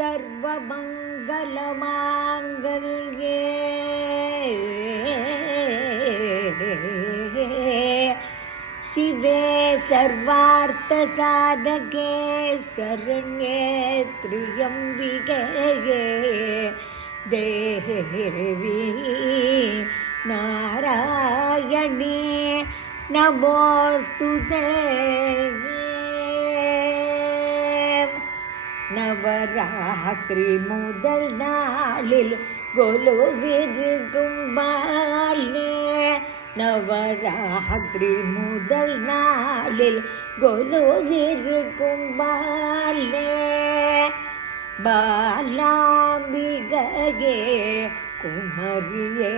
सर्वमङ्गलमाङ्गल्ये शिवे सर्वार्थसाधके शरण्ये त्र्यम्बिके देवी नारायणी नमोस्तुते। നവരാത്രി മുതൽ നാളിൽ കൊലുവിരുക്കും ബാലേ, നവരാത്രി മുതൽ നാളിൽ കൊലുവിരുക്കും ബാലേ, ബാലാംബികയേ കുമരിയേ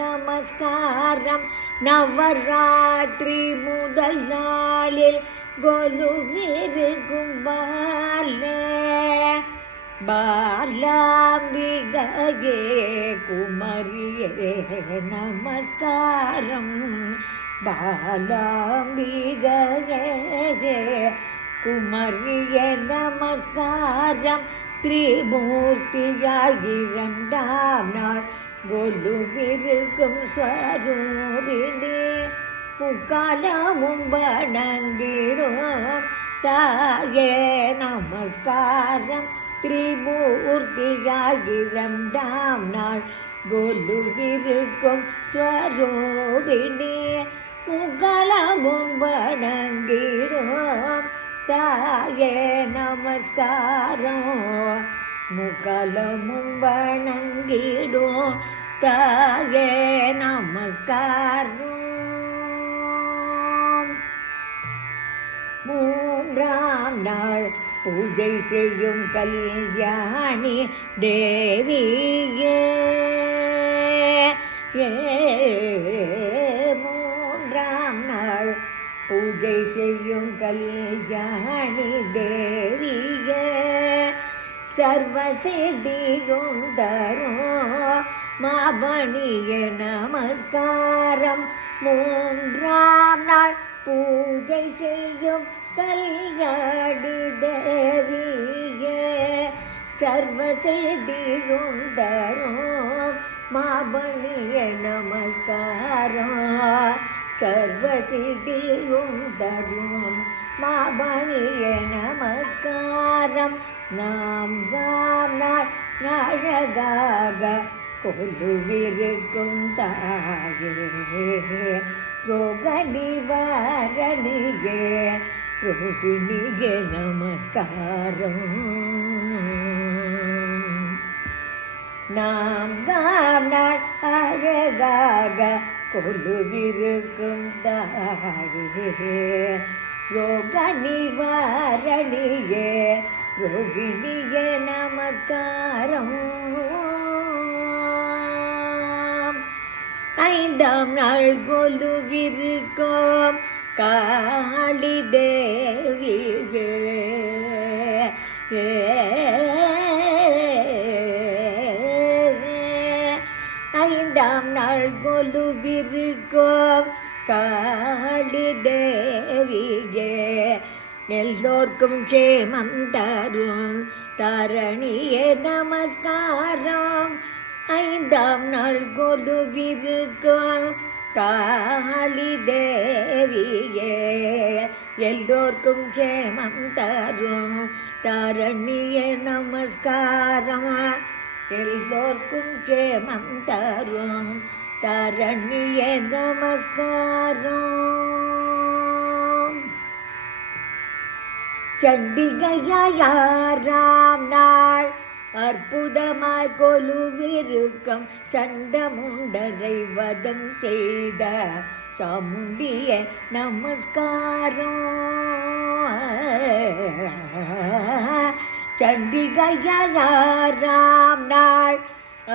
നമസ്കാരം. നവരാത്രി മുതൽ നാളിൽ കൊലുവിരുക്കും ബാലേ, ബാലാംബികയേ കുമരിയേ നമസ്കാരം. ബാലാംബികയേ കുമരിയേ നമസ്കാരം. ത്രിമൂർത്തിയായി രണ്ടാം നാൾ കൊലുവിരുക്കും സ്വരൂപിണി, മുക്കാലവും വണങ്ങിടും തായേ നമസ്കാരം. ത്രിമൂർത്തിയായി രണ്ടാം നാൾ കൊലുവിരുക്കും സ്വരൂപിണി, മുക്കാലവും വണങ്ങിടും തായേ നമസ്കാരം. മുക്കാലവും വണങ്ങിടും തായേ നമസ്കാരം. மூன்றாம் நாள் பூஜை செய்யும் கல்யாணி தேவியே, மூன்றாம் நாள் பூஜை செய்யும் கல்யாணி தேவியே, சர்வசித்தியும் தரும் மாபணியே நமஸ்காரம். மூன்றாம் நாள் பூஜை செய்யும் கல்யாணி தேவியே, சர்வசித்தியும் தரும் மாபணியே நமஸ்காரம். சர்வசித்தியும் தரும் மாபணியே நமஸ்காரம். நான்காம் நாள் அழகாக கொலுவிருக்கும் தாயே, ரோக நிவாரணியே ரோகிணியே நமஸ்காரம். நான்காம் நாள் அழகாக கொலுவிருக்கும் தாயே, ரோக நிவாரணியே ரோகிணியே நமஸ்காரம். ஐந்தாம் நாள் கொலுவிருக்கும் காளி தேவியே, ஐந்தாம் நாள் கொலுவிருக்கும் காளி தேவியே, எல்லோர்க்கும் க்ஷேமம் தரும் தரணியே நமஸ்காரம். ஐந்தாம் நாள் கொலுவிருக்கும் காளி தேவியே, எல்லோர்க்கும் க்ஷேமம் தரும் தரணியே நமஸ்காரம். எல்லோர்க்கும் க்ஷேமம் தரும் தரணியே நமஸ்காரம். சண்டிகையாராம் நாள் அற்புதமாய் கொலுவிருக்கும் சண்டமுண்டரை வதம் செய்த சாமுண்டியே நமஸ்காரம். சண்டிகையாராம் நாள்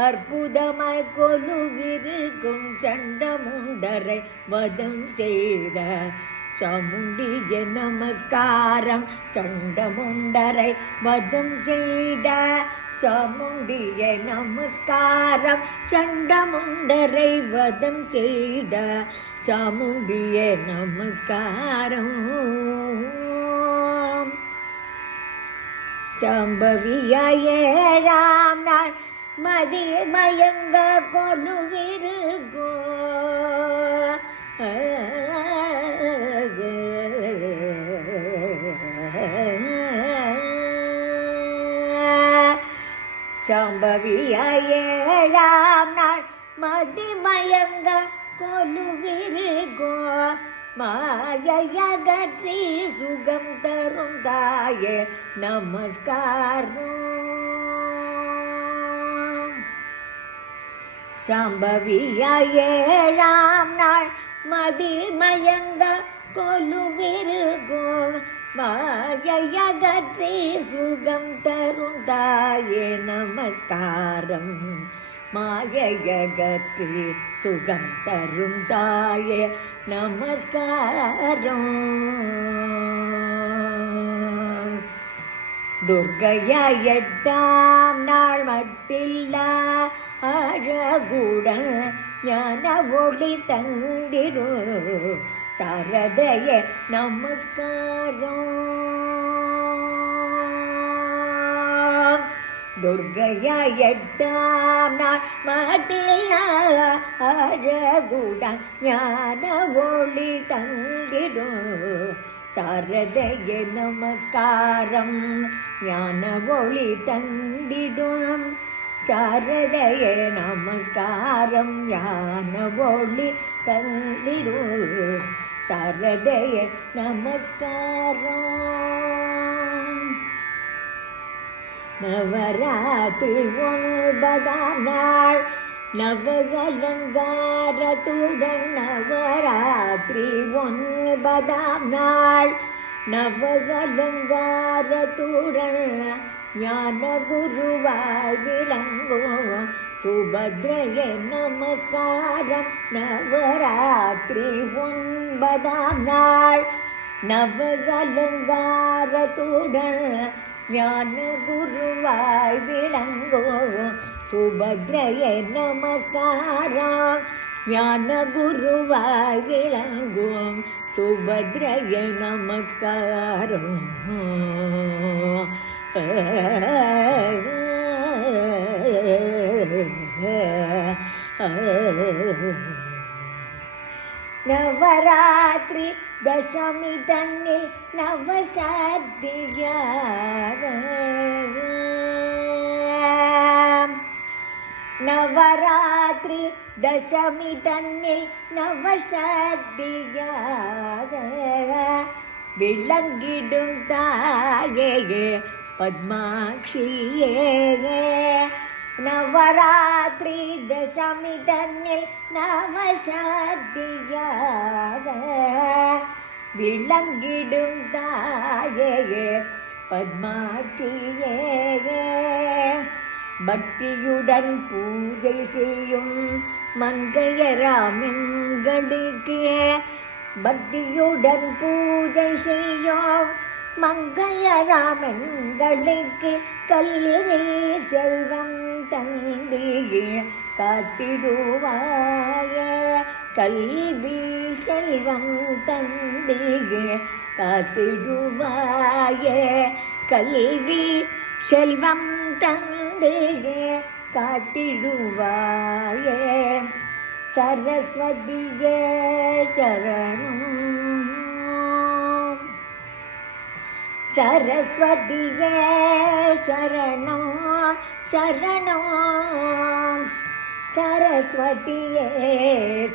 அற்புதமாய் கொலுவிருக்கும் சண்டமுண்டரை வதம் செய்த சாமுண்டியே நமஸ்காரம். சண்டமுண்டரை வதம் செய்த சாமுண்டியே நமஸ்காரம். சண்டமுண்டரை வதம் செய்த சாமுண்டியே நமஸ்காரம். சம்பவியாய் ஏழாம் நாள் மதி மயங்க கொலுவிருகோ சம்பவியாய் ஏழாம் நாள் மதி மயங்க கொலுவிருகோ மாயகற்றி சுகம் தரும் தாயே நமஸ்காரம். சம்பவியாய் ஏழாம் நாள் மதி மயங்க கொலுவிருகோ மாயகற்றி சுகம் தரும் தாயே நமஸ்காரம். மாயகற்றி சுகம் தரும் தாயே நமஸ்காரம். துர்க்கையா எட்டாம் நாள் மட்டில்லா அழகுடன் ஞான ஒளி தந்திடும் சாரதையே நமஸ்காரம். துர்க்கையா எட்டாம் நாள் மட்டில்லா அழகுடன் ஞான ஒளி தந்திடும் சாரதையே நமஸ்காரம். ஞான ஒளி தந்திடும் சாரதையே நமஸ்காரம். ஞான ஒளி தந்திடும் சாரதையே நமஸ்காரம். நவராத்திரி 9ஆம் நாள் நவகலங்காரத்துடன் நவராத்திரி 9ஆம் நாள் நவகலங்காரத்துடன் ஞான குருவாய் விளங்கும் சுபத்ரையே நமஸ்காரம். நவராத்திரி 9ஆம் நாள் நவகலங்காரத்துடன் ஞான குருவாய் விளங்கும் சுபத்ரையே நமஸ்காரம். ஞான குருவாய் விளங்கும் சுபத்ரையே நமஸ்காரம். நவராத்திரி தசமி தன்னில் நவசக்தியாக நவராத்திரி தசமி தன்னில் நவசக்தியாக விளங்கிடும் தாயே பத்மாட்சியே. நவராத்திரி தசமி தன்னில் நவசக்தியாக விளங்கிடும் தாயே பத்மாட்சியே. பக்தியுடன் பூஜை செய்யும் மங்கையராமெங்களுக்கு பக்தியுடன் பூஜை செய்யும் மங்கையராமெங்களுக்கு கல்வி செல்வம் தந்தியே காத்திடுவாயே. கல்வி செல்வம் தந்தியே காத்திடுவாயே. கல்வி செல்வம் தந்தியே காத்திடுவாயே. சரஸ்வதியே சரணம். சரஸ்வதியே சரணம் சரணம். சரஸ்வதியே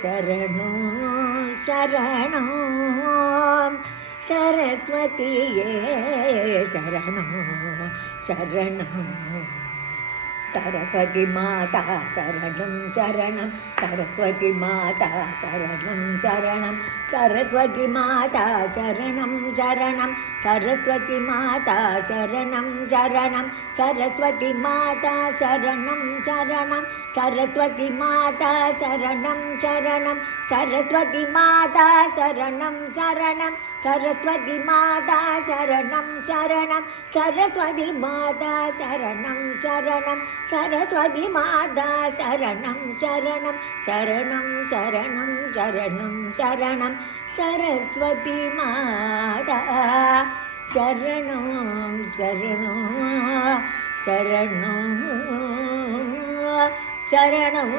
சரணம் சரணம். சரஸ்வதியே சரணம் சரணம். सरस्वती माता शरणं शरणं. सरस्वती माता शरणं शरणं. सरस्वती माता शरणं शरणं. सरस्वती माता शरणं शरणं. सरस्वती माता शरणं शरणं. सरस्वती माता शरणं शरणं. सरस्वती माता शरणं शरणं. सरस्वती माता शरणं शरणं. सरस्वती माता शरणं शरणं. सरस्वती माता शरणं शरणं. शरणं शरणं शरणं शरणं. सरस्वती माता சரணம் சரணம் சரணம் சரணம்